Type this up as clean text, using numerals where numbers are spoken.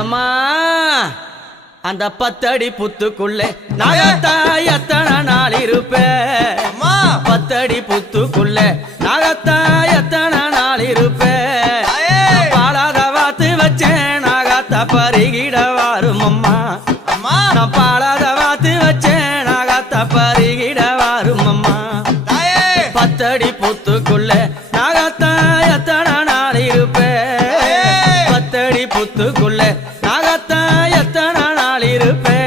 எம்மா அந்த 10 அடி புத்துக்குள்ளே நாகத்தா எத்தனை நாள் இருப்பேன் 10 அடி புத்துக்குள்ளே நாகத்தா எத்தனை நாள் இருப்பேன் பாலாத வாத்து வச்சேன் நாகத்தா பருகிட வாரும் அம்மா நான் பாலாத வாத்து வச்சேன் நாகத்தா பருகிட வாரும் அம்மா 10 அடி புத்துக்குள்ளே நாகத்தா எத்தனை நாள் இருப்பேன் 10 அடி புத்துக்குள்ளே நாகத்தா எத்தனை நாள் இருப்பேன்